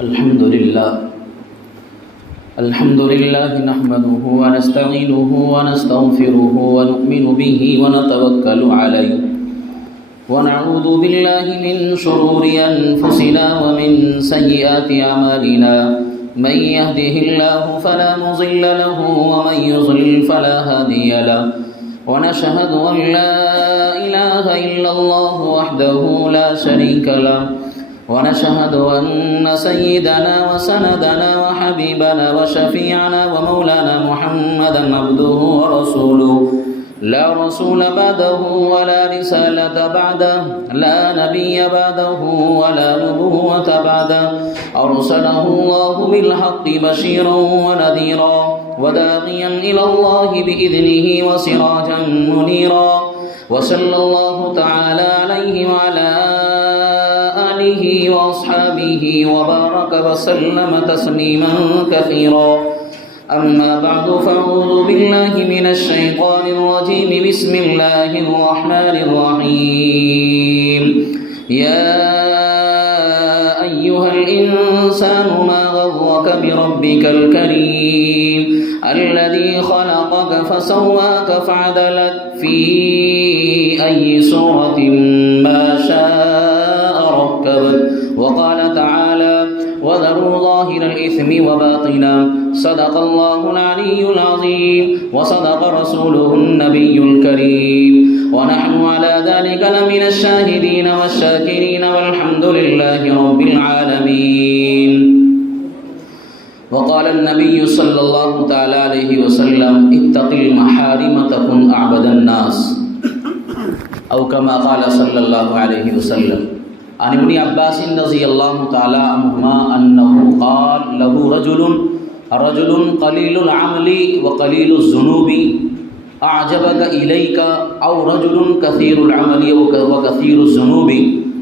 الحمد لله نحمده ونستعينه ونستغفره ونؤمن به ونتوكل عليه ونعوذ بالله من شرور أنفسنا ومن سيئات أعمالنا من يهده الله فلا مضل له ومن يضلل فلا هادي له ونشهد أن لا إله إلا الله وحده لا شريك له ونشهد أن سيدنا وسندنا وحبيبنا وشفيعنا ومولانا محمدا عبده ورسوله لا رسول بعده ولا رسالة بعده لا نبي بعده ولا نبوة بعده أرسله الله بالحق بشيرا ونذيرا وداعيا إلى الله بإذنه وسراجا منيرا وصلى الله تعالى عليه وعلى آله وأصحابه وبارك وسلم تسليما كثيرا أما بعد فأعوذ بالله من الشيطان الرجيم بسم الله الرحمن الرحيم يا أيها الإنسان ما غرك بربك الكريم الذي خلقك فسواك فعدلك في أي صورة ما شاء ركبك وقال تعالى وذروا ظاهر الإثم وباطنا صدق الله العلي العظيم وصدق رسوله النبي الكريم ونحن على ذلك لمن الشاهدين والشاكرين والحمد لله رب العالمين. وقال النبي صلى الله تعالى عليه وسلم اتق المحارم تكن أعبد الناس أو كما قال صلى الله عليه وسلم. عن ابن عباس رضي الله تعالى عنهما أنه قال له رجل قليل العمل وقليل الذنوب أعجبك إليك أو رجل كثير العمل وكثير الذنوب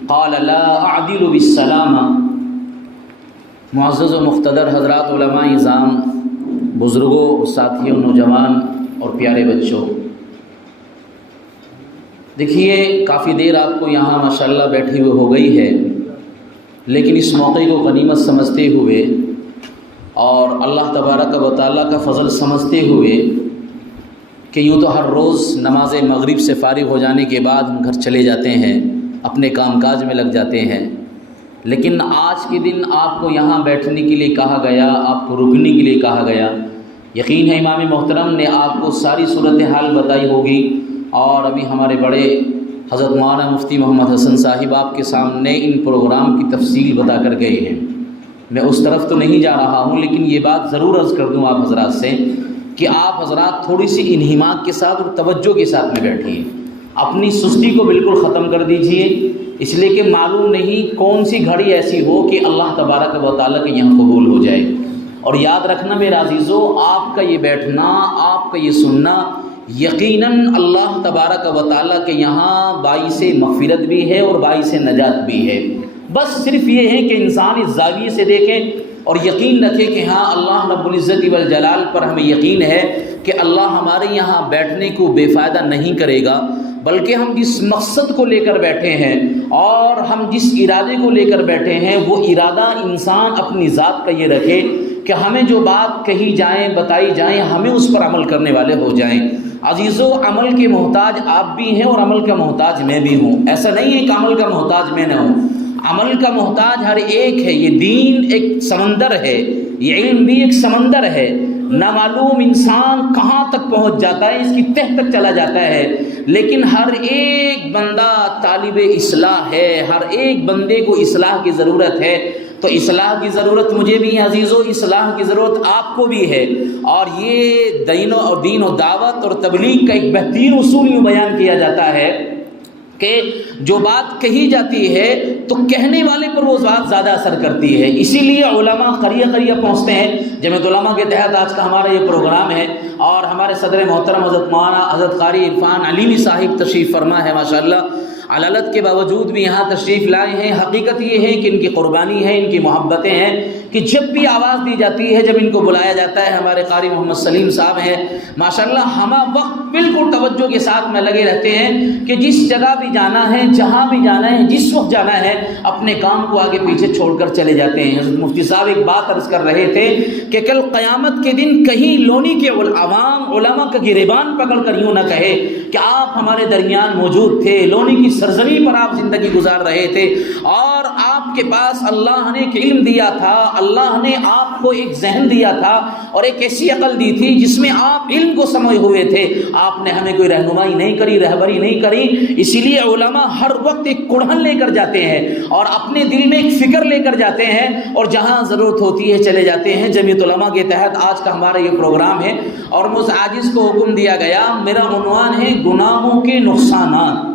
قال لا أعدل بالسلام. معزز و مقتدر حضرات علماء اعظام، بزرگوں، ساتھیوں، نوجوان اور پیارے بچوں، دیکھیے کافی دیر آپ کو یہاں ماشاءاللہ بیٹھی ہوئے ہو گئی ہے، لیکن اس موقع کو غنیمت سمجھتے ہوئے اور اللہ تبارک و تعالیٰ کا فضل سمجھتے ہوئے کہ یوں تو ہر روز نماز مغرب سے فارغ ہو جانے کے بعد ہم گھر چلے جاتے ہیں، اپنے کام کاج میں لگ جاتے ہیں، لیکن آج کے دن آپ کو یہاں بیٹھنے کے لیے کہا گیا، آپ کو رکنے کے لیے کہا گیا. یقین ہے امام محترم نے آپ کو ساری صورتحال بتائی ہوگی، اور ابھی ہمارے بڑے حضرت مولانا مفتی محمد حسن صاحب آپ کے سامنے ان پروگرام کی تفصیل بتا کر گئے ہیں. میں اس طرف تو نہیں جا رہا ہوں، لیکن یہ بات ضرور عرض کر دوں آپ حضرات سے کہ آپ حضرات تھوڑی سی انہماک کے ساتھ اور توجہ کے ساتھ میں بیٹھیے، اپنی سستی کو بالکل ختم کر دیجئے، اس لیے کہ معلوم نہیں کون سی گھڑی ایسی ہو کہ اللہ تبارک و تعالیٰ کے یہاں قبول ہو جائے. اور یاد رکھنا میرے عزیزو، آپ کا یہ بیٹھنا، آپ کا یہ سننا یقیناً اللہ تبارک و تعالیٰ کے یہاں باعث مغفرت بھی ہے اور باعث نجات بھی ہے. بس صرف یہ ہے کہ انسان اس زاویے سے دیکھے اور یقین رکھے کہ ہاں اللہ رب العزت والجلال پر ہمیں یقین ہے کہ اللہ ہمارے یہاں بیٹھنے کو بے فائدہ نہیں کرے گا، بلکہ ہم جس مقصد کو لے کر بیٹھے ہیں اور ہم جس ارادے کو لے کر بیٹھے ہیں وہ ارادہ انسان اپنی ذات کا یہ رکھے کہ ہمیں جو بات کہی جائیں، بتائی جائیں، ہمیں اس پر عمل کرنے والے ہو جائیں. عزیزو، عمل کے محتاج آپ بھی ہیں اور عمل کا محتاج میں بھی ہوں. ایسا نہیں ہے کہ عمل کا محتاج میں نہ ہوں، عمل کا محتاج ہر ایک ہے. یہ دین ایک سمندر ہے، یہ علم بھی ایک سمندر ہے، نامعلوم انسان کہاں تک پہنچ جاتا ہے، اس کی تہ تک چلا جاتا ہے، لیکن ہر ایک بندہ طالب اصلاح ہے، ہر ایک بندے کو اصلاح کی ضرورت ہے. تو اصلاح کی ضرورت مجھے بھی ہے عزیزو، اصلاح کی ضرورت آپ کو بھی ہے. اور یہ دین و دعوت اور تبلیغ کا ایک بہترین اصول یوں بیان کیا جاتا ہے کہ جو بات کہی جاتی ہے تو کہنے والے پر وہ بات زیادہ اثر کرتی ہے. اسی لیے علماء قریہ قریہ پہنچتے ہیں. جمعیت علماء کے تحت آج کا ہمارا یہ پروگرام ہے اور ہمارے صدر محترم حضرت مولانا حضرت قاری عرفان علیمی صاحب تشریف فرما ہے ماشاءاللہ. علالت کے باوجود بھی یہاں تشریف لائے ہیں۔ حقیقت یہ ہے کہ ان کی قربانی ہے، ان کی محبتیں ہیں کہ جب بھی آواز دی جاتی ہے، جب ان کو بلایا جاتا ہے، ہمارے قاری محمد سلیم صاحب ہیں ماشاءاللہ، ہمہ وقت بالکل توجہ کے ساتھ میں لگے رہتے ہیں کہ جس جگہ بھی جانا ہے، جہاں بھی جانا ہے، جس وقت جانا ہے، اپنے کام کو آگے پیچھے چھوڑ کر چلے جاتے ہیں۔ حضرت مفتی صاحب ایک بات عرض کر رہے تھے کہ کل قیامت کے دن کہیں لونی کے عوام علماء کا گریبان پکڑ کر یوں نہ کہے کہ آپ ہمارے درمیان موجود تھے، لونی کی سرزمین پر آپ زندگی گزار رہے تھے اور آپ کے پاس اللہ نے ایک علم دیا تھا، اللہ نے آپ کو ایک ذہن دیا تھا اور ایک ایسی عقل دی تھی جس میں آپ علم کو سمجھے ہوئے تھے، آپ نے ہمیں کوئی رہنمائی نہیں کری، رہبری نہیں کری۔ اسی لیے علماء ہر وقت ایک کڑھن لے کر جاتے ہیں اور اپنے دل میں ایک فکر لے کر جاتے ہیں اور جہاں ضرورت ہوتی ہے چلے جاتے ہیں۔ جمعیت علماء کے تحت آج کا ہمارا یہ پروگرام ہے اور مجھ عاجز کو حکم دیا گیا، میرا عنوان ہے گناہوں کے نقصانات،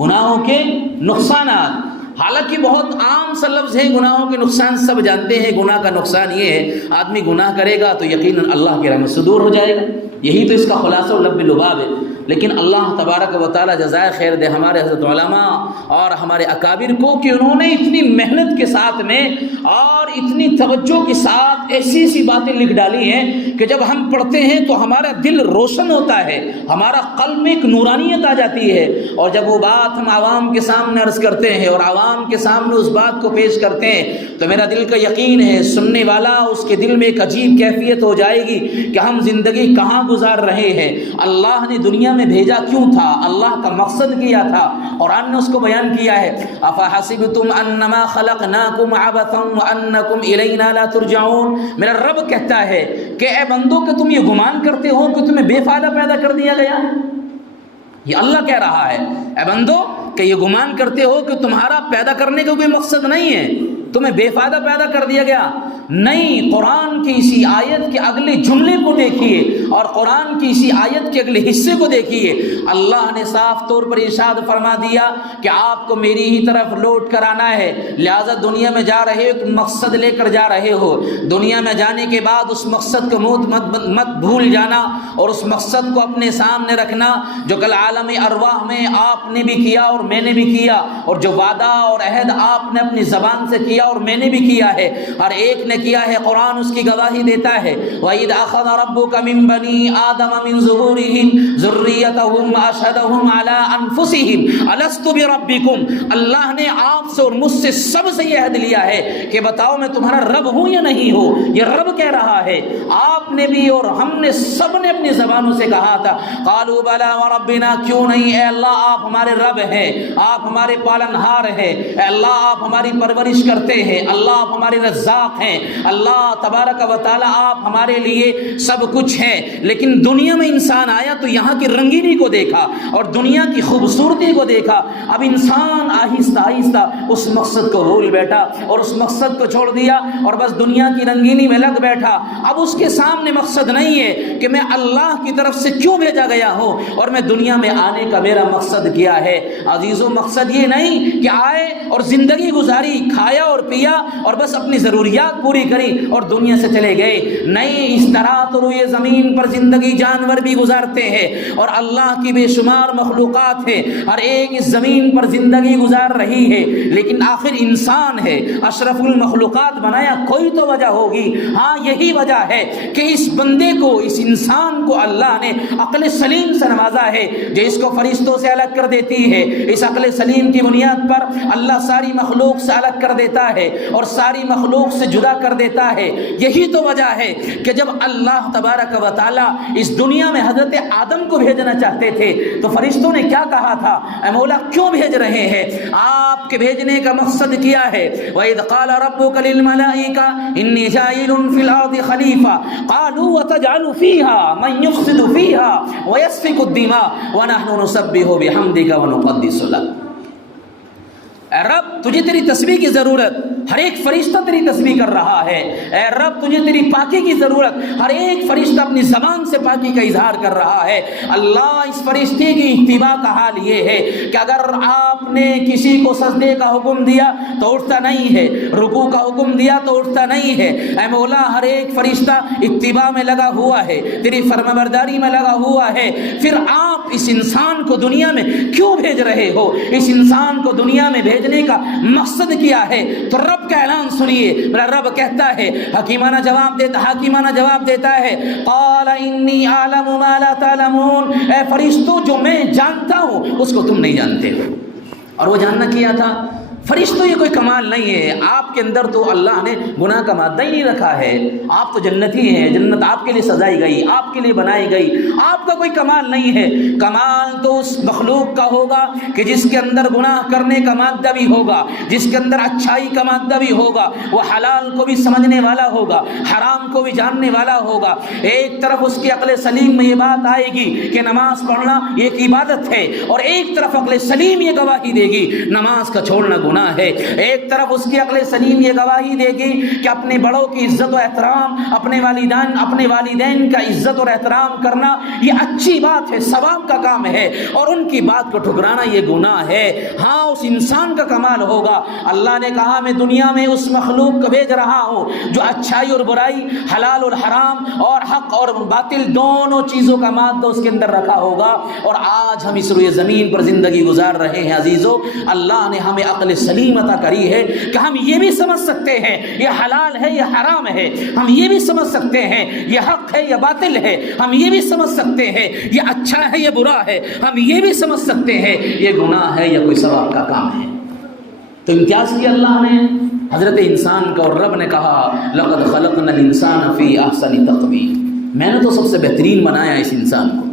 گناہوں کے نقصانات۔ حالانکہ بہت عام سا لفظ ہے، گناہوں کے نقصان سب جانتے ہیں۔ گناہ کا نقصان یہ ہے، آدمی گناہ کرے گا تو یقیناً اللہ کی رحمت سے دور ہو جائے گا، یہی تو اس کا خلاصہ و لب لباب ہے۔ لیکن اللہ تبارک و تعالیٰ جزائے خیر دے ہمارے حضرت علماء اور ہمارے اکابر کو کہ انہوں نے اتنی محنت کے ساتھ میں اور اتنی توجہ کے ساتھ ایسی ایسی باتیں لکھ ڈالی ہیں کہ جب ہم پڑھتے ہیں تو ہمارا دل روشن ہوتا ہے، ہمارا قلب میں ایک نورانیت آ جاتی ہے، اور جب وہ بات ہم عوام کے سامنے عرض کرتے ہیں اور عوام کے سامنے اس بات کو پیش کرتے ہیں تو میرا دل کا یقین ہے سننے والا اس کے دل میں ایک عجیب کیفیت ہو جائے گی کہ ہم زندگی کہاں گزار رہے ہیں، اللہ نے دنیا میں بھیجا کیوں تھا، اللہ کا مقصد کیا تھا۔ قرآن نے اس کو بیان کیا ہے، افحسبتم انما خلقناکم عبثا وانکم الینا لا ترجعون۔ میرا رب کہتا ہے کہ اے بندو کہ تم یہ گمان کرتے ہو کہ تمہیں بے فائدہ پیدا کر دیا گیا ہے، یہ اللہ کہہ رہا ہے، اے بندو کہ یہ گمان کرتے ہو کہ تمہارا پیدا کرنے کا کوئی مقصد نہیں ہے، تمہیں بے فائدہ پیدا کر دیا گیا نہیں۔ قرآن کی اسی آیت کے اگلے جملے کو دیکھیے اور قرآن کی اسی آیت کے اگلے حصے کو دیکھیے، اللہ نے صاف طور پر ارشاد فرما دیا کہ آپ کو میری ہی طرف لوٹ کر آنا ہے، لہذا دنیا میں جا رہے ہو ایک مقصد لے کر جا رہے ہو، دنیا میں جانے کے بعد اس مقصد کو مت بھول جانا اور اس مقصد کو اپنے سامنے رکھنا جو کل عالم ارواح میں آپ نے بھی کیا اور میں نے بھی کیا، اور جو وعدہ اور عہد آپ نے اپنی زبان سے کیا اور میں نے بھی کیا ہے، ہر ایک نے کیا ہے، قرآن اس کی گواہی دیتا ہے۔ وَإِذْ أَخَذَ رَبُّكَ مِن بَنِي آدَمَ مِن ظُهُورِهِمْ ذُرِّيَّتَهُمْ وَأَشْهَدَهُمْ عَلَىٰ أَنفُسِهِمْ أَلَسْتُ بِرَبِّكُمْ۔ اللہ نے آپ سے اور مجھ سے سب سے یہ عہد لیا ہے کہ بتاؤ میں تمہارا رب ہوں یا نہیں ہوں، یہ رب کہہ رہا ہے، آپ نے بھی اور ہم نے سب نے اپنی زبانوں سے کہا تھا، قَالُوا بَلَىٰ وَرَبِّنَا، کیوں نہیں اے اللہ آپ ہمارے رب ہیں، آپ ہمارے پالنہار ہیں، اے اللہ آپ ہماری پرورش کرتے ہیں، اللہ آپ ہمارے رزاق ہیں، اللہ تبارک و تعالیٰ آپ ہمارے لیے سب کچھ ہیں۔ لیکن دنیا میں انسان آیا تو یہاں کی رنگینی کو دیکھا اور دنیا کی خوبصورتی کو دیکھا، اب انسان آہستہ آہستہ اس مقصد کو بھول بیٹھا اور اس مقصد کو چھوڑ دیا اور بس دنیا کی رنگینی میں لگ بیٹھا۔ اب اس کے سامنے مقصد نہیں ہے کہ میں اللہ کی طرف سے کیوں بھیجا گیا ہوں اور میں دنیا میں آنے کا میرا مقصد کیا ہے۔ عزیزو، مقصد یہ نہیں کہ آئے اور زندگی گزاری، کھایا اور پیا اور بس اپنی ضروریات پوری کری اور دنیا سے چلے گئے، نہیں، اس طرح تو روئے زمین پر زندگی جانور بھی گزارتے ہیں اور اللہ کی بے شمار مخلوقات ہیں، ہر ایک اس زمین پر زندگی گزار رہی ہے، لیکن آخر انسان ہے، اشرف المخلوقات بنایا کوئی تو وجہ ہوگی۔ ہاں یہی وجہ ہے کہ اس بندے کو، اس انسان کو اللہ نے عقل سلیم سے نوازا ہے جو اس کو فرشتوں سے الگ کر دیتی ہے۔ اس عقل سلیم کی بنیاد پر اللہ ساری مخلوق سے الگ کر دیتا ہے اور ساری مخلوق سے جدا کر دیتا ہے۔ یہی تو وجہ ہے کہ جب اللہ تبارک و تعالیٰ اس دنیا میں حضرت آدم کو بھیجنا چاہتے تھے تو فرشتوں نے کیا کہا تھا، اے مولا کیوں بھیج رہے ہیں؟ آپ کے بھیجنے کا مقصد کیا ہے؟ وَإِذْ قَالَ رَبُّكَ لِلْمَلَائِكَةِ إِنِّي جَاعِلٌ فِي الْأَرْضِ خَلِيفَةً قَالُوا وَتَجْعَلُ فِيهَا مَن يُفْسِدُ فِيهَا وَيَسْفِكُ الدِّمَاءَ وَنَحْنُ نُسَبِّحُ بِحَمْدِكَ وَنُقَدِّسُ لَكَ۔ اے رب، تجھے تیری تسبیح کی ضرورت، ہر ایک فرشتہ تیری تسبیح کر رہا ہے، اے رب تجھے تیری پاکی کی ضرورت، ہر ایک فرشتہ اپنی زبان سے پاکی کا اظہار کر رہا ہے۔ اللہ اس فرشتے کی اتباع کا حال یہ ہے کہ اگر آپ نے کسی کو سجدے کا حکم دیا تو اٹھتا نہیں ہے، رکوع کا حکم دیا تو اٹھتا نہیں ہے۔ اے مولا ہر ایک فرشتہ اتباع میں لگا ہوا ہے، تیری فرمانبرداری میں لگا ہوا ہے، پھر آپ اس انسان کو دنیا میں کیوں بھیج رہے ہو؟ اس انسان کو دنیا میں بھیجنے کا مقصد کیا ہے؟ تو رب کا اعلان سنیے، میرا رب کہتا ہے، حکیمانہ جواب دیتا ہے، قال انی اعلم ما لا تعلمون، اے فرشتوں جو میں جانتا ہوں اس کو تم نہیں جانتے ہو۔ اور وہ جاننا کیا تھا؟ فرشتوں یہ کوئی کمال نہیں ہے، آپ کے اندر تو اللہ نے گناہ کا مادہ ہی نہیں رکھا ہے، آپ تو جنتی ہیں، جنت آپ کے لیے سجائی گئی، آپ کے لیے بنائی گئی، آپ کا کوئی کمال نہیں ہے۔ کمال تو اس مخلوق کا ہوگا کہ جس کے اندر گناہ کرنے کا مادہ بھی ہوگا، جس کے اندر اچھائی کا مادہ بھی ہوگا، وہ حلال کو بھی سمجھنے والا ہوگا، حرام کو بھی جاننے والا ہوگا۔ ایک طرف اس کی عقل سلیم میں یہ بات آئے گی کہ نماز پڑھنا ایک عبادت ہے، اور ایک طرف عقل سلیم یہ گواہی دے گی نماز کا چھوڑنا گناہ ہے۔ ایک طرف اس کی عقل سلیم یہ گواہی دے گی کہ اپنے بڑوں کی عزت و احترام، اپنے والدین کا عزت اور احترام کرنا یہ اچھی بات ہے، ثواب کا کام ہے، اور ان کی بات کو ٹھکرانا یہ گناہ ہے۔ ہاں اس انسان کا کمال ہوگا، اللہ نے کہا میں دنیا میں اس مخلوق کو بھیج رہا ہوں جو اچھائی اور برائی، حلال اور حرام، اور حق اور باطل دونوں چیزوں کا مادہ اس کے اندر رکھا ہوگا۔ اور آج ہم اس روئے زمین پر زندگی گزار رہے ہیں عزیزو، اللہ نے ہمیں عقل سلیم عطا کری ہے کہ ہم یہ بھی سمجھ سکتے ہیں یہ حلال ہے یہ حرام ہے، ہم یہ بھی سمجھ سکتے ہیں یہ حق ہے یہ باطل ہے، ہم یہ بھی سمجھ سکتے ہیں یہ اچھا ہے یہ برا ہے، ہم یہ بھی سمجھ سکتے ہیں یہ گناہ ہے یا کوئی ثواب کا کام ہے۔ تو امتیاز کیا اللہ نے حضرت انسان کا، اور رب نے کہا لقد خلقنا الانسان فی احسن تقویم، میں نے تو سب سے بہترین بنایا اس انسان کو۔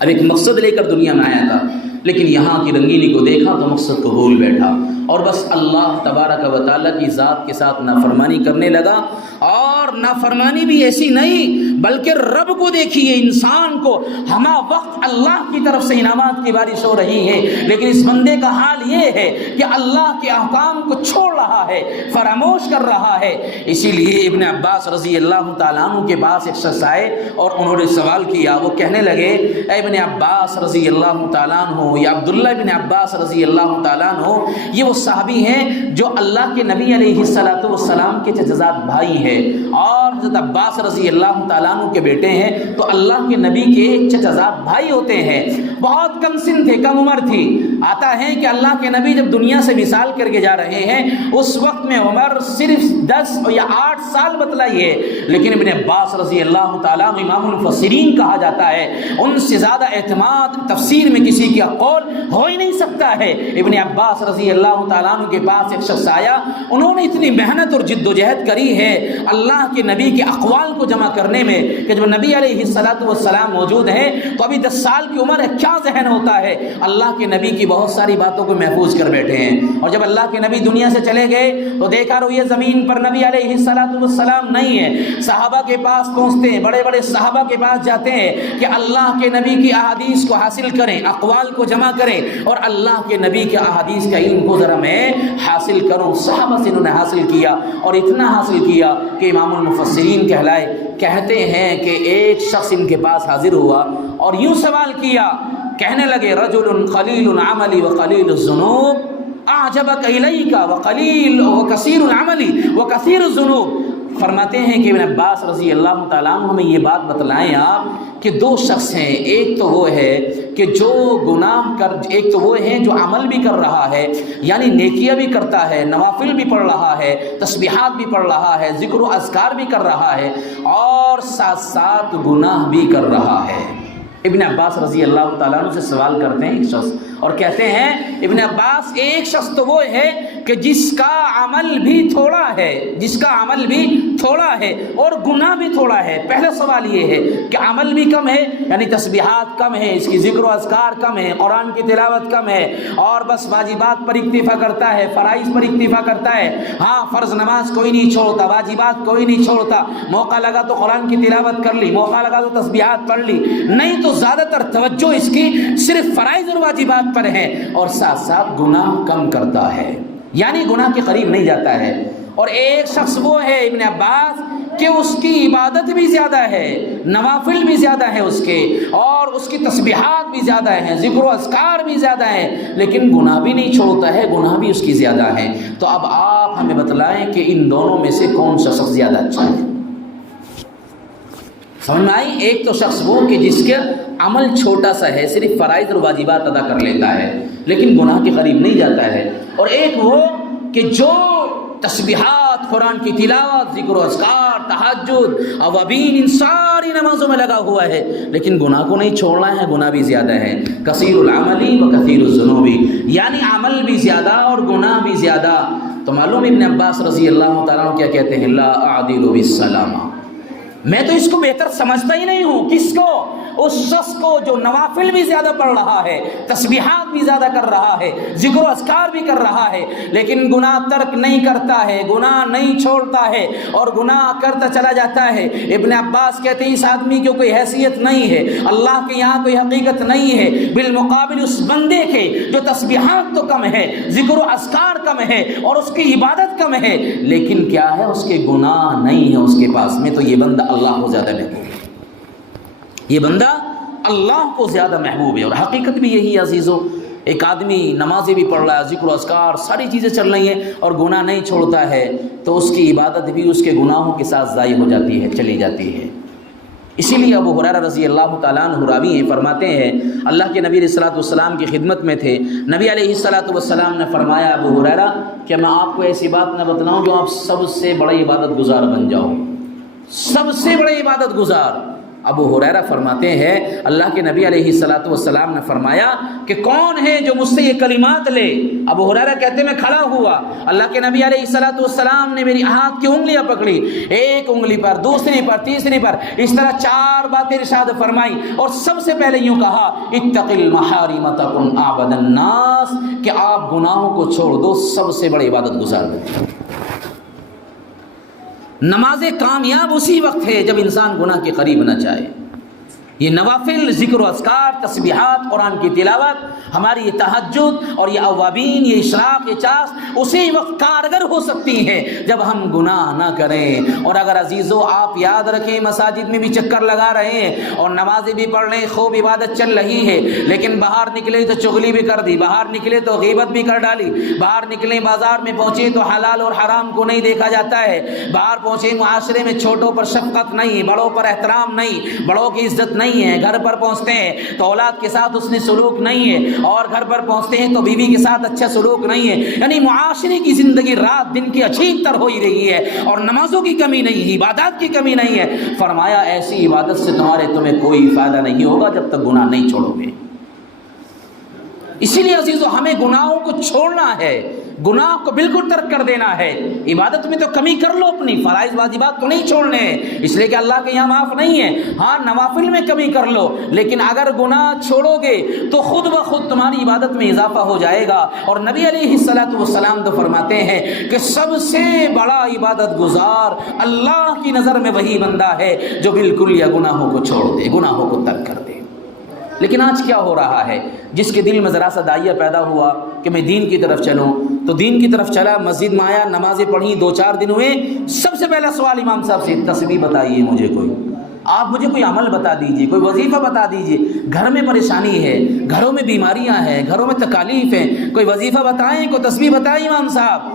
اب ایک مقصد لے کر دنیا میں آیا تھا، لیکن یہاں کی رنگینی کو دیکھا تو مقصد کو بھول بیٹھا، اور بس اللہ تبارک و تعالیٰ کی ذات کے ساتھ نافرمانی کرنے لگا۔ اور نافرمانی بھی ایسی نہیں بلکہ رب کو دیکھیے، انسان کو ہمہ وقت اللہ کی طرف سے انعامات کی بارش ہو رہی ہے، لیکن اس بندے کا حال یہ ہے کہ اللہ کے احکام کو چھوڑ رہا ہے، فراموش کر رہا ہے۔ اسی لیے ابن عباس رضی اللہ تعالیٰ عنہ کے پاس ایک شخص آئے اور انہوں نے سوال کیا، وہ کہنے لگے اے ابن عباس رضی اللہ تعالیٰ عنہ یا عبداللہ ابن عباس رضی اللہ تعالیٰ عنہ، یہ وہ صحابی ہیں جو اللہ کے نبی علیہ السلام کے چچزاد بھائی ہیں، اور حضرت عباس رضی اللہ تعالیٰ عنہ کے بیٹے ہیں، تو اللہ کے نبی کے چچزاد بھائی ہوتے ہیں۔ بہت کم سن تھے، کم عمر تھی۔ آتا ہے کہ اللہ کے نبی جب دنیا سے وصال کر کے جا رہے ہیں اس وقت میں عمر صرف 10 یا 8 سال بتلائی ہے، لیکن ابن عباس رضی اللہ تعالیٰ عنہ امام المفسرین کہا جاتا ہے، ان سے زیادہ اعتماد تفسیر میں کسی کا قول ہو ہی نہیں سکتا ہے۔ ابن عباس رضی اللہ تعالیٰ عنہ کے پاس ایک شخص آیا، انہوں نے اتنی محنت اور جد و جہد کری ہے اللہ کے نبی کے اقوال کو جمع کرنے میں کہ جب نبی علیہ السلام موجود ہیں تو ابھی 10 سال کی عمر ہے، کیا ذہن ہوتا ہے، اللہ کے نبی کی بہت ساری باتوں کو محفوظ کر بیٹھے ہیں۔ اور جب اللہ کے نبی دنیا سے چلے گئے تو دیکھا روئے زمین پر نبی علیہ السلام نہیں ہے، صحابہ کے پاس پہنچتے ہیں، بڑے بڑے صحابہ کے پاس جاتے ہیں کہ اللہ کے نبی کی احادیث کو حاصل کریں، اقوال کو جمع کریں، اور اللہ کے نبی کے احادیث کا علم کو ذرا میں حاصل کروں۔ صحابہ سے انہوں نے حاصل کیا، اور اتنا حاصل کیا کہ امام المفسرین کہلائے۔ کہتے ہیں کہ ایک شخص ان کے پاس حاضر ہوا اور یوں سوال کیا، کہنے لگے رجل قلیل العمل وقلیل الذنوب اعجبک الیک وقلیل وکثیر العمل وکثیر الذنوب۔ فرماتے ہیں کہ ابن عباس رضی اللہ تعالیٰ عنہ ہمیں یہ بات بتلائیں آپ کہ 2 شخص ہیں، ایک تو وہ ہے کہ جو ایک تو وہ ہے جو عمل بھی کر رہا ہے، یعنی نیکیاں بھی کرتا ہے، نوافل بھی پڑھ رہا ہے، تسبیحات بھی پڑھ رہا ہے، ذکر و اذکار بھی کر رہا ہے، اور ساتھ ساتھ گناہ بھی کر رہا ہے۔ ابن عباس رضی اللہ تعالیٰ عنہ سے سوال کرتے ہیں ایک شخص، اور کہتے ہیں ابن عباس ایک شخص تو وہ ہے کہ جس کا عمل بھی تھوڑا ہے اور گناہ بھی تھوڑا ہے۔ پہلا سوال یہ ہے کہ عمل بھی کم ہے، یعنی تسبیحات کم ہے، اس کی ذکر و اذکار کم ہے، قرآن کی تلاوت کم ہے، اور بس واجبات پر اکتفا کرتا ہے، فرائض پر اکتفا کرتا ہے، ہاں فرض نماز کوئی نہیں چھوڑتا، واجبات کوئی نہیں چھوڑتا، موقع لگا تو قرآن کی تلاوت کر لی، موقع لگا تو تسبیحات پڑھ لی، نہیں تو زیادہ تر توجہ اس کی صرف فرائض اور واجبات پر ہے، اور ساتھ ساتھ گناہ کم کرتا ہے۔ یعنی گناہ کے قریب نہیں جاتا ہے۔ اور ایک شخص وہ ہے ابن عباس کہ اس کی عبادت بھی زیادہ ہے، نوافل بھی زیادہ ہے اس کے، اور اس کی تسبیحات بھی زیادہ ہیں، ذکر و اذکار بھی زیادہ ہیں، لیکن گناہ بھی نہیں چھوڑتا ہے، گناہ بھی اس کی زیادہ ہیں۔ تو اب آپ ہمیں بتلائیں کہ ان دونوں میں سے کون سا شخص زیادہ اچھا ہے؟ سمجھ میں آئی؟ ایک تو شخص وہ کہ جس کا عمل چھوٹا سا ہے، صرف فرائض اور واجبات ادا کر لیتا ہے لیکن گناہ کے قریب نہیں جاتا ہے، اور ایک وہ کہ جو تسبیحات، قرآن کی تلاوت، ذکر و اذکار، تہجد، اوابین، ان ساری نمازوں میں لگا ہوا ہے لیکن گناہ کو نہیں چھوڑنا ہے، گناہ بھی زیادہ ہے۔ کثیر العمل و کثیر الذنوب، یعنی عمل بھی زیادہ اور گناہ بھی زیادہ۔ تو معلوم ابن عباس رضی اللہ تعالیٰ عنہ کیا کہتے ہیں؟ لا اعدل بالسلامہ، میں تو اس کو بہتر سمجھتا ہی نہیں ہوں۔ کس کو؟ اس شخص کو جو نوافل بھی زیادہ پڑھ رہا ہے، تسبیحات بھی زیادہ کر رہا ہے، ذکر و اذکار بھی کر رہا ہے، لیکن گناہ ترک نہیں کرتا ہے، گناہ نہیں چھوڑتا ہے اور گناہ کرتا چلا جاتا ہے۔ ابن عباس کہتے ہیں اس آدمی کی کوئی حیثیت نہیں ہے، اللہ کے یہاں کوئی حقیقت نہیں ہے، بالمقابل اس بندے کے جو تسبیحات تو کم ہے، ذکر و اذکار کم ہے اور اس کی عبادت کم ہے، لیکن کیا ہے؟ اس کے گناہ نہیں ہے اس کے پاس میں، تو یہ بندہ اللہ کو زیادہ محبوب ہے، یہ بندہ اللہ کو زیادہ محبوب ہے۔ اور حقیقت بھی یہی ہے عزیزو، ایک آدمی نمازیں بھی پڑھ رہا ہے، ذکر و اذکار ساری چیزیں چل رہی ہیں اور گناہ نہیں چھوڑتا ہے، تو اس کی عبادت بھی اس کے گناہوں کے ساتھ ضائع ہو جاتی ہے، چلی جاتی ہے۔ اسی لیے ابو ہریرہ رضی اللہ تعالیٰ عنہ راوی ہیں، فرماتے ہیں اللہ کے نبی علیہ الصلوۃ والسلام کی خدمت میں تھے، نبی علیہ الصلوۃ والسلام نے فرمایا ابو ہریرہ کہ میں آپ کو ایسی بات نہ بتلاؤں جو آپ سب سے بڑا عبادت گزار بن جاؤ، سب سے بڑے عبادت گزار۔ ابو ہریرہ فرماتے ہیں اللہ کے نبی علیہ الصلوۃ والسلام نے فرمایا کہ کون ہے جو مجھ سے یہ کلمات لے؟ ابو ہریرہ کہتے میں کھڑا ہوا، اللہ کے نبی علیہ الصلوۃ والسلام نے میری ہاتھ کی انگلیاں پکڑی، ایک انگلی پر، دوسری پر، تیسری پر، اس طرح 4 باتیں ارشاد فرمائی، اور سب سے پہلے یوں کہا اتق المحارم تکن اعبد الناس، کہ آپ گناہوں کو چھوڑ دو، سب سے بڑے عبادت گزار بنو۔ نماز کامیاب اسی وقت ہے جب انسان گناہ کے قریب نہ جائے۔ یہ نوافل، ذکر و اذکار، تسبیحات، قرآن کی تلاوت، ہماری یہ تہجد اور یہ اوابین، یہ اشراق، یہ چاس اسی وقت کارگر ہو سکتی ہیں جب ہم گناہ نہ کریں۔ اور اگر عزیزو آپ یاد رکھیں مساجد میں بھی چکر لگا رہے ہیں اور نمازیں بھی پڑھ رہے ہیں، خوب عبادت چل رہی ہے، لیکن باہر نکلے تو چغلی بھی کر دی، باہر نکلے تو غیبت بھی کر ڈالی، باہر نکلے بازار میں پہنچے تو حلال اور حرام کو نہیں دیکھا جاتا ہے، باہر پہنچے معاشرے میں چھوٹوں پر شفقت نہیں، بڑوں پر احترام نہیں، بڑوں کی عزت نہیں ہے، گھر پر پہنچتے ہیں تو اولاد کے ساتھ اس نے سلوک نہیں ہے، اور گھر پر پہنچتے ہیں تو بیوی کے ساتھ اچھا سلوک نہیں ہے، یعنی معاشرے کی زندگی رات دن کی عجیب تر ہو ہی رہی ہے، اور نمازوں کی کمی نہیں ہے، عبادات کی کمی نہیں ہے۔ فرمایا ایسی عبادت سے تمہیں کوئی فائدہ نہیں ہوگا جب تک گناہ نہیں چھوڑو گے۔ اسی لیے عزیزو ہمیں گناہوں کو چھوڑنا ہے، گناہ کو بالکل ترک کر دینا ہے۔ عبادت میں تو کمی کر لو اپنی، فرائض واجبات تو نہیں چھوڑنے ہیں، اس لیے کہ اللہ کے یہاں معاف نہیں ہے، ہاں نوافل میں کمی کر لو، لیکن اگر گناہ چھوڑو گے تو خود بخود تمہاری عبادت میں اضافہ ہو جائے گا۔ اور نبی علیہ الصلوۃ والسلام تو فرماتے ہیں کہ سب سے بڑا عبادت گزار اللہ کی نظر میں وہی بندہ ہے جو بالکل یا گناہوں کو چھوڑ دے، گناہوں کو ترک کر دے۔ لیکن آج کیا ہو رہا ہے؟ جس کے دل میں ذرا سا داعیہ پیدا ہوا کہ میں دین کی طرف چلوں تو دین کی طرف چلا، مسجد میں آیا، نمازیں پڑھی، 2-4 دن ہوئے، سب سے پہلا سوال امام صاحب سے تسبیح بتائیے مجھے، کوئی آپ مجھے کوئی عمل بتا دیجئے، کوئی وظیفہ بتا دیجئے، گھر میں پریشانی ہے، گھروں میں بیماریاں ہیں، گھروں میں تکالیف ہیں، کوئی وظیفہ بتائیں، کوئی تسبیح بتائیں امام صاحب۔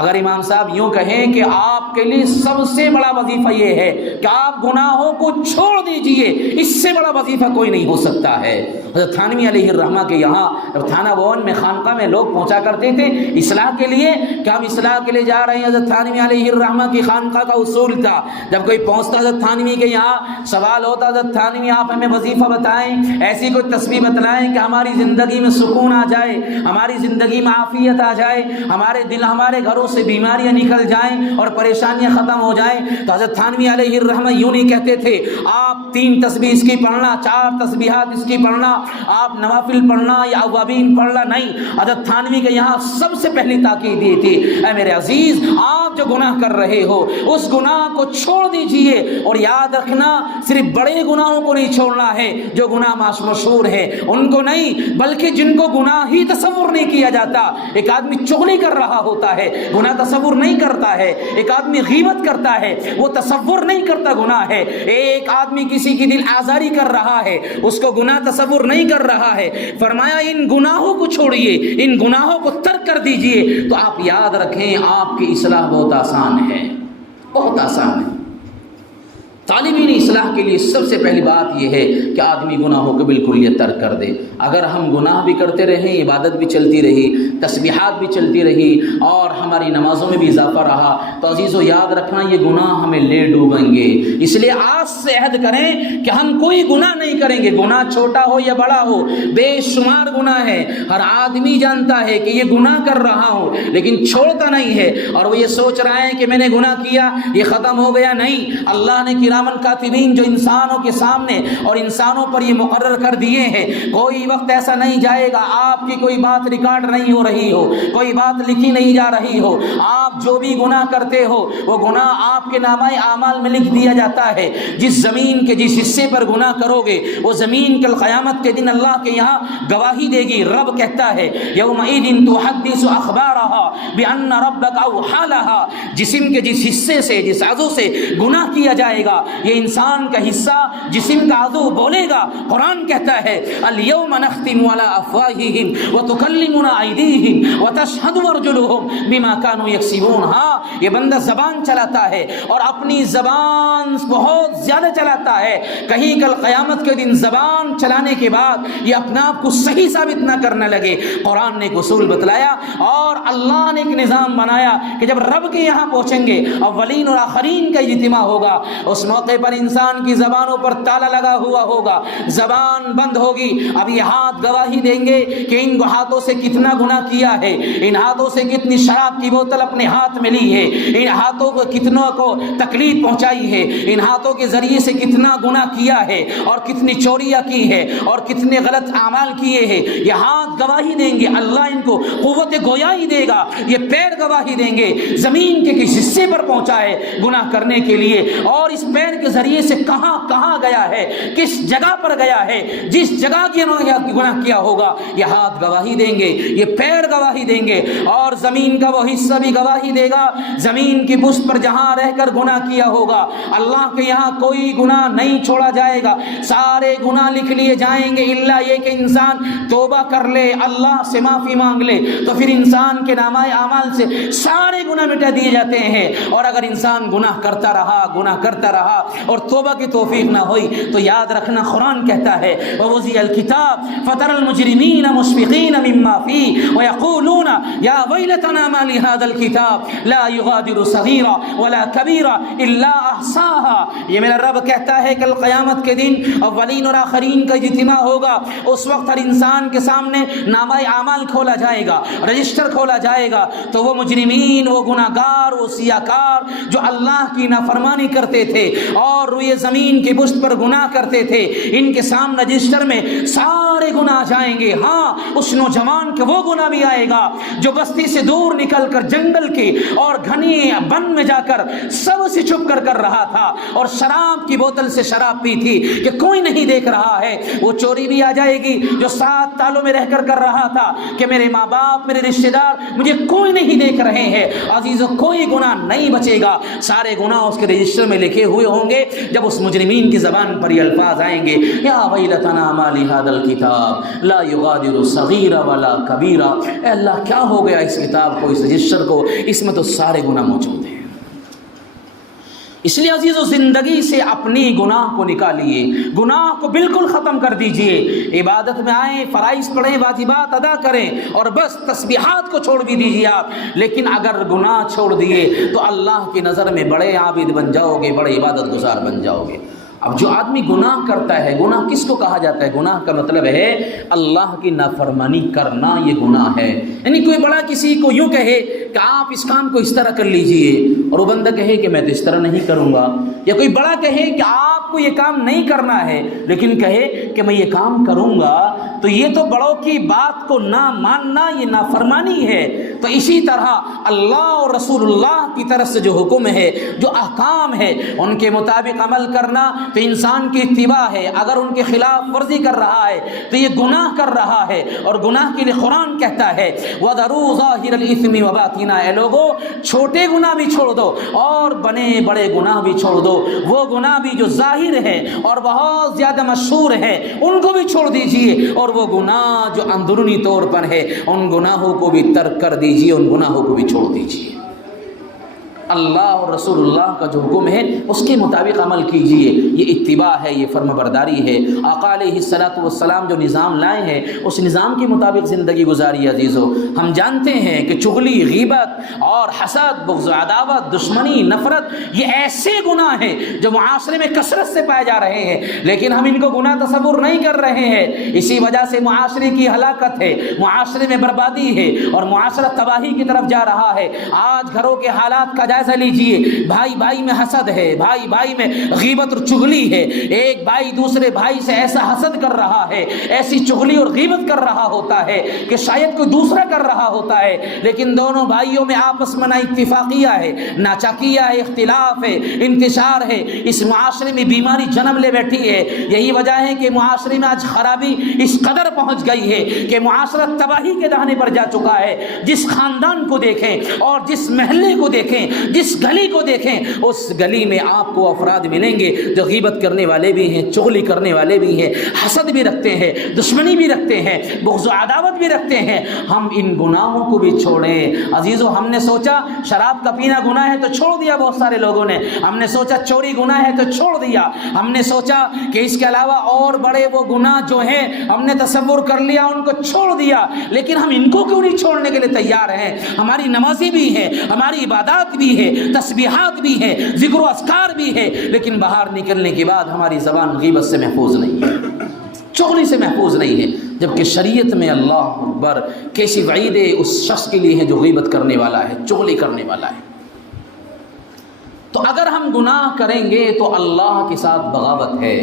اگر امام صاحب یوں کہیں کہ آپ کے لیے سب سے بڑا وظیفہ یہ ہے کہ آپ گناہوں کو چھوڑ دیجئے، اس سے بڑا وظیفہ کوئی نہیں ہو سکتا ہے۔ حضرت تھانوی علیہ الرحمہ کے یہاں تھانہ بھون میں خانقاہ میں لوگ پہنچا کرتے تھے اصلاح کے لیے کہ ہم اصلاح کے لیے جا رہے ہیں، حضرت تھانوی علیہ الرحمہ کی خانقاہ کا اصول تھا، جب کوئی پہنچتا حضرت تھانوی کے یہاں سوال ہوتا حضرت تھانوی آپ ہمیں وظیفہ بتائیں، ایسی کوئی تسبیح بتلائیں کہ ہماری زندگی میں سکون آ جائے، ہماری زندگی میں عافیت آ جائے، ہمارے دل ہمارے گھروں سے بیماریاں نکل جائیں اور پریشانیاں ختم ہو جائیں۔ تو حضرت تھانوی علیہ الرحمہ یوں نہیں کہتے تھے آپ 3 تسبیح اس کی پڑھنا، 4 تسبیحات اس کی پڑھنا، آپ نوافل پڑھنا یا اوابین پڑھنا، نہیں، حضرت تھانوی کے یہاں سب سے پہلی تاکید یہ تھی اے میرے عزیز آپ آپ جو گناہ کر رہے ہو اس گناہ کو چھوڑ دیجئے، اور یاد رکھنا صرف بڑے گناہوں کو نہیں چھوڑنا ہے جو گناہ مشہور ہے ان کو نہیں، بلکہ جن کو گناہ ہی تصور نہیں کیا جاتا۔ ایک آدمی چغلی کر رہا ہوتا ہے، گناہ تصور نہیں کرتا ہے۔ ایک آدمی غیبت کرتا ہے، وہ تصور نہیں کرتا گناہ ہے۔ ایک آدمی کسی کی دل آزاری کر رہا ہے، اس کو گناہ تصور نہیں کر رہا ہے۔ فرمایا ان گناہوں کو چھوڑیے، ان گناہوں کو ترک کر دیجئے، تو آپ یاد رکھیں آپ کی اصلاح بہت آسان ہے، بہت آسان ہے۔ طالبین اصلاح کے لیے سب سے پہلی بات یہ ہے کہ آدمی گناہوں کو بالکل یہ ترک کر دے۔ اگر ہم گناہ بھی کرتے رہیں، عبادت بھی چلتی رہی، تسبیحات بھی چلتی رہی، اور ہماری نمازوں میں بھی اضافہ رہا، تو عزیزو یاد رکھنا یہ گناہ ہمیں لے ڈوبیں گے۔ اس لیے آج سے عہد کریں کہ ہم کوئی گناہ نہیں کریں گے، گناہ چھوٹا ہو یا بڑا ہو، بے شمار گناہ ہے۔ ہر آدمی جانتا ہے کہ یہ گناہ کر رہا ہوں لیکن چھوڑتا نہیں ہے، اور وہ یہ سوچ رہا ہے کہ میں نے گناہ کیا یہ ختم ہو گیا۔ نہیں، اللہ نے کرامن کاتبین جو انسانوں کے سامنے اور انسانوں پر یہ مقرر کر دیے ہیں، کوئی وقت ایسا نہیں جائے گا آپ کی کوئی بات ریکارڈ نہیں ہو رہی ہو، کوئی بات لکھی نہیں جا رہی ہو، آپ جو بھی گناہ کرتے ہو وہ گناہ آپ کے نامہ اعمال میں لکھ دیا جاتا ہے۔ جس زمین کے جس حصے پر گناہ کرو گے وہ زمین کل قیامت کے دن اللہ کے یہاں گواہی دے گی۔ رب کہتا ہے یومئذ تحدث اخبارها بان ربک اوحی لها، جسم کے جس حصے سے جس عضو سے گناہ کیا جائے گا، یہ انسان کا حصہ جسم کا عضو بولے گا۔ قرآن کہتا ہے الیوم نختم علی افواہہم وتکلمنا ایدیہم وتشہد ارجلہم بما کانوا یکسبون۔ ہاں، یہ بندہ زبان چلاتا ہے اور اپنی زبان بہت زیادہ چلاتا ہے، کہیں کل قیامت کے دن زبان چلانے کے بعد یہ اپنا آپ کو صحیح ثابت نہ کرنے لگے۔ قرآن نے ایک اصول بتلایا اور اللہ نے ایک نظام بنایا کہ جب رب کے یہاں پہنچیں گے اولین اور آخرین کا اجتماع ہوگا، اس موقع پر انسان کی زبانوں پر تالا لگا ہوا ہوگا، زبان بند ہوگی۔ اب یہ ہاتھ گواہی دیں گے کہ ان ہاتھوں سے کتنا گناہ کیا ہے، ان ہاتھوں سے کتنی شراب کی بوتل اپنے ہاتھ میں لی ہے، ان ہاتھوں کو کتنوں کو تکلیف پہنچائی ہے، ان ہاتھوں کے ذریعے سے کتنا گناہ کیا ہے، اور کتنی چوریاں کی ہے، اور کتنے غلط اعمال کیے ہیں۔ یہ ہاتھ گواہی دیں گے، اللہ ان کو قوت گویائی دے گا۔ یہ پیر گواہی دیں گے زمین کے کس حصے پر پہنچا ہے گناہ کرنے کے لیے، اور اس پیر کے ذریعے سے کہاں کہاں گیا ہے، کس جگہ پر گیا ہے، جس جگہ کی گناہ کیا ہوگا یہ ہاتھ گواہی دیں گے، یہ پیر گواہی دیں گے، اور زمین کا وہ حصہ بھی گواہی دے گا زمین کی پشت پر جہاں رہ کر گناہ کیا ہوگا۔ اللہ کے یہاں کوئی گناہ نہیں چھوڑا جائے گا، سارے گناہ لکھ لیے جائیں گے، الا یہ کہ انسان توبہ کر لے، اللہ سے معافی مانگ لے، تو پھر انسان کے نامہ اعمال سے سارے گناہ مٹا دیے جاتے ہیں۔ اور اگر انسان گناہ کرتا رہا اور توبہ کی توفیق نہ ہوئی تو یاد رکھنا قرآن کہتا ہے وَوُضِعَ الْكِتَابُ فَتَرَى الْمُجْرِمِينَ مُشْفِقِينَ مِمَّا فِيهِ وَيَقُولُونَ يَا وَيْلَتَنَا مَا لِهَذَا الْكِتَابِ لَا يُغَادِرُ صَغِيرًا وَلَا كَبِيرًا إِلَّا أَحْصَاهَا۔ یہ میرا رب کہتا ہے کل قیامت کے دن اولین اور آخرین کا اجتماع ہوگا، اس وقت ہر انسان کے سامنے نامہ اعمال کھولا جائے گا، رجسٹر کھولا جائے گا، تو وہ مجرمین، وہ گناہگار، وہ سیاکار جو اللہ کی نافرمانی کرتے تھے اور روئے زمین کی پشت پر گناہ کرتے تھے، ان کے سامنے رجسٹر میں سارے گناہ جائیں گے۔ ہاں، اس نوجوان کے وہ گناہ بھی آئے گا جو بستی سے دور نکل کر جنگل کی اور گھنی بن میں جا کر سب سے چھپ کر رہا تھا، اور شراب کی بوتل سے شراب پی تھی کہ کوئی نہیں دیکھ رہا ہے۔ وہ چوری بھی آ جائے گی جو 7 تالوں میں رہ کر رہا تھا کہ میرے ماں باپ، میرے رشتہ دار مجھے کوئی نہیں دیکھ رہے ہیں۔ عزیزو، کوئی گناہ نہیں بچے گا، سارے گناہ اس کے رجسٹر میں لکھے ہوئے ہوں گے۔ جب اس مجرمین کی زبان پر یہ الفاظ آئیں گے یا ویلتنا ما لہذا الکتاب لا یغادر صغیرا ولا کبیرا، اے اللہ کیا ہو گیا اس کتاب کو، اس رجسٹر کو، اس میں تو سارے گناہ موجود ہیں۔ اس لیے عزیزو، زندگی سے اپنی گناہ کو نکالیے، گناہ کو بالکل ختم کر دیجئے، عبادت میں آئیں، فرائض پڑھیں، واجبات ادا کریں، اور بس تسبیحات کو چھوڑ بھی دیجئے آپ۔ لیکن اگر گناہ چھوڑ دیے تو اللہ کی نظر میں بڑے عابد بن جاؤ گے، بڑے عبادت گزار بن جاؤ گے۔ اب جو آدمی گناہ کرتا ہے، گناہ کس کو کہا جاتا ہے؟ گناہ کا مطلب ہے اللہ کی نافرمانی کرنا، یہ گناہ ہے۔ یعنی کوئی بڑا کسی کو یوں کہے کہ آپ اس کام کو اس طرح کر لیجئے، اور وہ بندہ کہے کہ میں تو اس طرح نہیں کروں گا، یا کوئی بڑا کہے کہ آپ کو یہ کام نہیں کرنا ہے لیکن کہے کہ میں یہ کام کروں گا، تو یہ تو بڑوں کی بات کو نہ ماننا، یہ نافرمانی ہے۔ تو اسی طرح اللہ اور رسول اللہ کی طرف سے جو حکم ہے، جو احکام ہے، ان کے مطابق عمل کرنا تو انسان کی اتباع ہے۔ اگر ان کے خلاف ورزی کر رہا ہے تو یہ گناہ کر رہا ہے، اور گناہ کے لیے قرآن کہتا ہے وَذَرُوا ظَاهِرَ الْإِثْمِ وَبَاطِنَهُ، اے لوگو چھوٹے گناہ بھی چھوڑ دو اور بڑے بڑے گناہ بھی چھوڑ دو، وہ گناہ بھی جو ظاہر ہے اور بہت زیادہ مشہور ہے ان کو بھی چھوڑ دیجئے، اور وہ گناہ جو اندرونی طور پر ہے ان گناہوں کو بھی ترک کر دیجئے، ان گناہوں کو بھی چھوڑ دیجئے۔ اللہ اور رسول اللہ کا جو حکم ہے اس کے مطابق عمل کیجئے، یہ اتباع ہے، یہ فرما برداری ہے۔ آقا علیہ السلام جو نظام لائے ہیں اس نظام کے مطابق زندگی گزاری۔ عزیزو، ہم جانتے ہیں کہ چغلی، غیبت اور حسد، بغض، عداوت، دشمنی، نفرت، یہ ایسے گناہ ہیں جو معاشرے میں کثرت سے پائے جا رہے ہیں، لیکن ہم ان کو گناہ تصور نہیں کر رہے ہیں۔ اسی وجہ سے معاشرے کی ہلاکت ہے، معاشرے میں بربادی ہے، اور معاشرہ تباہی کی طرف جا رہا ہے۔ آج گھروں کے حالات کا جائزہ لیجئے، بھائی بھائی میں حسد ہے، بھائی بھائی میں غیبت اور چغلی ہے، ایک بھائی دوسرے بھائی سے ایسا حسد کر رہا ہے، ایسی چغلی اور غیبت کر رہا ہوتا ہے کہ شاید کوئی دوسرا کر رہا ہوتا ہے، لیکن دونوں بھائیوں میں آپس میں نہ اتفاقیہ ہے، نہ چاکیہ ہے، اختلاف ہے، انتشار ہے۔ اس معاشرے میں بیماری جنم لے بیٹھی ہے۔ یہی وجہ ہے کہ معاشرے میں آج خرابی اس قدر پہنچ گئی ہے کہ معاشرہ تباہی کے دہانے پر جا چکا ہے۔ جس خاندان کو دیکھیں اور جس محلے کو دیکھیں، جس گلی کو دیکھیں، اس گلی میں آپ کو افراد ملیں گے جو غیبت کرنے والے بھی ہیں، چغلی کرنے والے بھی ہیں، حسد بھی رکھتے ہیں، دشمنی بھی رکھتے ہیں، بغض و عداوت بھی رکھتے ہیں۔ ہم ان گناہوں کو بھی چھوڑیں عزیزو۔ ہم نے سوچا شراب کا پینا گناہ ہے تو چھوڑ دیا بہت سارے لوگوں نے، ہم نے سوچا چوری گناہ ہے تو چھوڑ دیا، ہم نے سوچا کہ اس کے علاوہ اور بڑے وہ گناہ جو ہیں ہم نے تصور کر لیا، ان کو چھوڑ دیا، لیکن ہم ان کو کیوں نہیں چھوڑنے کے لیے تیار ہیں؟ ہماری نمازی بھی ہیں، ہماری عبادات بھی ہے، تسبیحات بھی ہیں، ذکر و اذکار بھی ہے، لیکن باہر نکلنے کے بعد ہماری زبان غیبت سے محفوظ نہیں ہے، چغلی سے محفوظ نہیں ہے، جبکہ شریعت میں اللہ اکبر کیسی وعیدیں اس شخص کے لیے ہیں جو غیبت کرنے والا ہے، چغلی کرنے والا ہے۔ تو اگر ہم گناہ کریں گے تو اللہ کے ساتھ بغاوت ہے،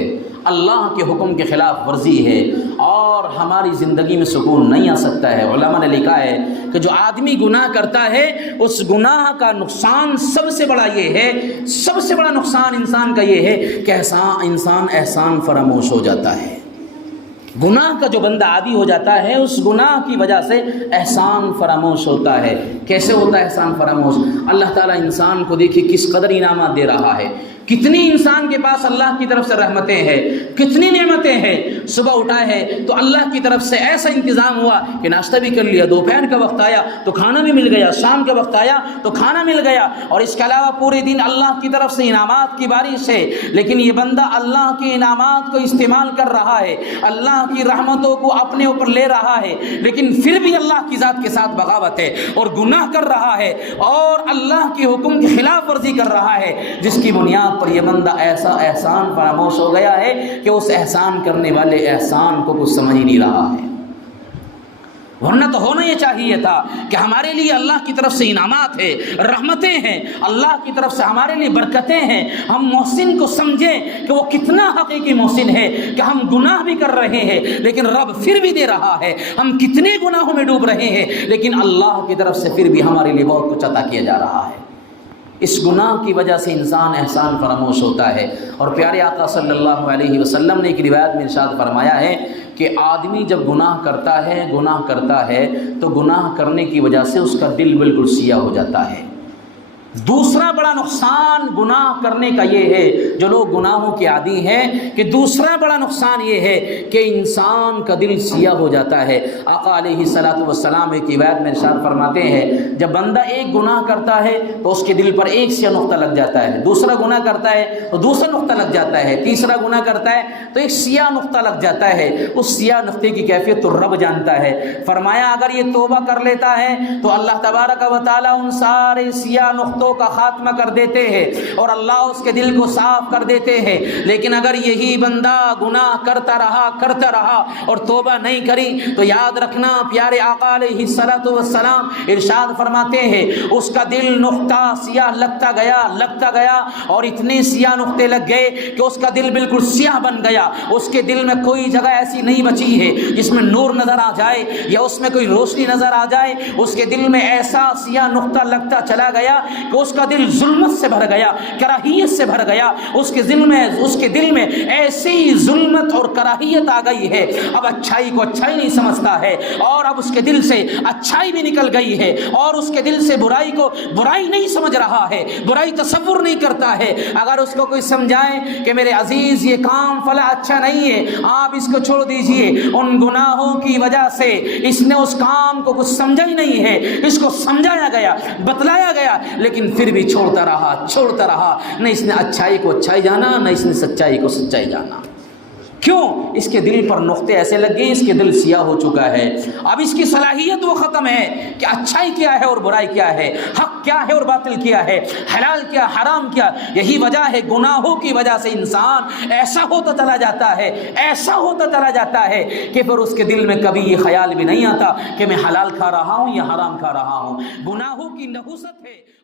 اللہ کے حکم کے خلاف ورزی ہے، اور ہماری زندگی میں سکون نہیں آ سکتا ہے۔ علماء نے لکھا ہے کہ جو آدمی گناہ کرتا ہے اس گناہ کا نقصان سب سے بڑا یہ ہے، سب سے بڑا نقصان انسان کا یہ ہے کہ انسان احسان فراموش ہو جاتا ہے۔ گناہ کا جو بندہ عادی ہو جاتا ہے اس گناہ کی وجہ سے احسان فراموش ہوتا ہے۔ کیسے ہوتا ہے احسان فراموش؟ اللہ تعالیٰ انسان کو دیکھیے کس قدر انعامات دے رہا ہے، کتنی انسان کے پاس اللہ کی طرف سے رحمتیں ہیں، کتنی نعمتیں ہیں۔ صبح اٹھا ہے تو اللہ کی طرف سے ایسا انتظام ہوا کہ ناشتہ بھی کر لیا، دوپہر کا وقت آیا تو کھانا بھی مل گیا، شام کا وقت آیا تو کھانا مل گیا، اور اس کے علاوہ پورے دن اللہ کی طرف سے انعامات کی بارش ہے۔ لیکن یہ بندہ اللہ کے انعامات کو استعمال کر رہا ہے، اللہ کی رحمتوں کو اپنے اوپر لے رہا ہے، لیکن پھر بھی اللہ کی ذات کے ساتھ بغاوت ہے اور گناہ کر رہا ہے اور اللہ کے حکم کی خلاف ورزی کر رہا ہے، جس کی بنیاد پر یہ بندہ ایسا احسان فراموش ہو گیا ہے کہ اس احسان کرنے والے احسان کو کچھ سمجھ نہیں رہا ہے۔ ورنہ تو ہونا یہ چاہیے تھا کہ ہمارے لیے اللہ کی طرف سے انعامات ہیں، رحمتیں ہیں، اللہ کی طرف سے ہمارے لیے برکتیں ہیں، ہم محسن کو سمجھیں کہ وہ کتنا حقیقی محسن ہے، کہ ہم گناہ بھی کر رہے ہیں لیکن رب پھر بھی دے رہا ہے، ہم کتنے گناہوں میں ڈوب رہے ہیں لیکن اللہ کی طرف سے پھر بھی ہمارے لیے بہت کچھ عطا کیا جا رہا ہے۔ اس گناہ کی وجہ سے انسان احسان فراموش ہوتا ہے۔ اور پیارے آقا صلی اللہ علیہ وسلم نے ایک روایت میں ارشاد فرمایا ہے کہ آدمی جب گناہ کرتا ہے تو گناہ کرنے کی وجہ سے اس کا دل بالکل سیاہ ہو جاتا ہے۔ دوسرا بڑا نقصان گناہ کرنے کا یہ ہے، جو لوگ گناہوں کے عادی ہیں، کہ دوسرا بڑا نقصان یہ ہے کہ انسان کا دل سیاہ ہو جاتا ہے۔ آقا علیہ السلام ایک روایت میں ارشاد فرماتے ہیں جب بندہ ایک گناہ کرتا ہے تو اس کے دل پر ایک سیاہ نقطہ لگ جاتا ہے، دوسرا گناہ کرتا ہے تو دوسرا نقطہ لگ جاتا ہے، تیسرا گناہ کرتا ہے تو ایک سیاہ نقطہ لگ جاتا ہے۔ اس سیاہ نقطے کی کیفیت تو رب جانتا ہے۔ فرمایا اگر یہ توبہ کر لیتا ہے تو اللہ تبارک و تعالیٰ ان سارے سیاہ نقطوں نقطوں کا خاتمہ کر دیتے ہیں اور اللہ اس کے دل کو صاف کر دیتے ہیں۔ لیکن اگر یہی بندہ گناہ کرتا رہا اور توبہ نہیں کری تو یاد رکھنا پیارے آقا علیہ الصلوۃ والسلام ارشاد فرماتے ہیں اس کا دل نقطہ سیاہ لگتا گیا اور اتنے سیاہ نقطے لگ گئے کہ اس کا دل بالکل سیاہ بن گیا۔ اس کے دل میں کوئی جگہ ایسی نہیں بچی ہے جس میں نور نظر آ جائے یا اس میں کوئی روشنی نظر آ جائے۔ اس کے دل میں ایسا سیاہ نقطہ لگتا چلا گیا کہ اس کا دل ظلمت سے بھر گیا، کراہیت سے بھر گیا۔ اس کے دل میں ایسی ظلمت اور کراہیت آ گئی ہے، اب اچھائی کو اچھائی نہیں سمجھتا ہے، اور اب اس کے دل سے اچھائی بھی نکل گئی ہے، اور اس کے دل سے برائی کو برائی نہیں سمجھ رہا ہے، برائی تصور نہیں کرتا ہے۔ اگر اس کو کوئی سمجھائے کہ میرے عزیز یہ کام فلاں اچھا نہیں ہے، آپ اس کو چھوڑ دیجئے، ان گناہوں کی وجہ سے اس نے اس کام کو کچھ سمجھا ہی نہیں ہے، اس کو سمجھایا گیا، بتلایا گیا، لیکن پھر بھی چھوڑتا رہا، نہ اس نے اچھائی کو اچھائی جانا، نہ اس نے سچائی کو سچائی جانا۔ کیوں؟ اس کے دل پر نقطے ایسے لگ گئے، اس کے دل سیاہ ہو چکا ہے۔ اب اس کی صلاحیت وہ ختم ہے کہ اچھائی کیا ہے اور برائی کیا ہے، حق کیا ہے اور باطل کیا ہے، حلال کیا حرام کیا۔ یہی وجہ ہے گناہوں کی وجہ سے انسان ایسا ہوتا چلا جاتا ہے کہ پھر اس کے دل میں کبھی یہ خیال بھی نہیں آتا کہ میں حلال کھا رہا ہوں یا حرام کھا رہا ہوں۔ گناہوں کی نحوست ہے۔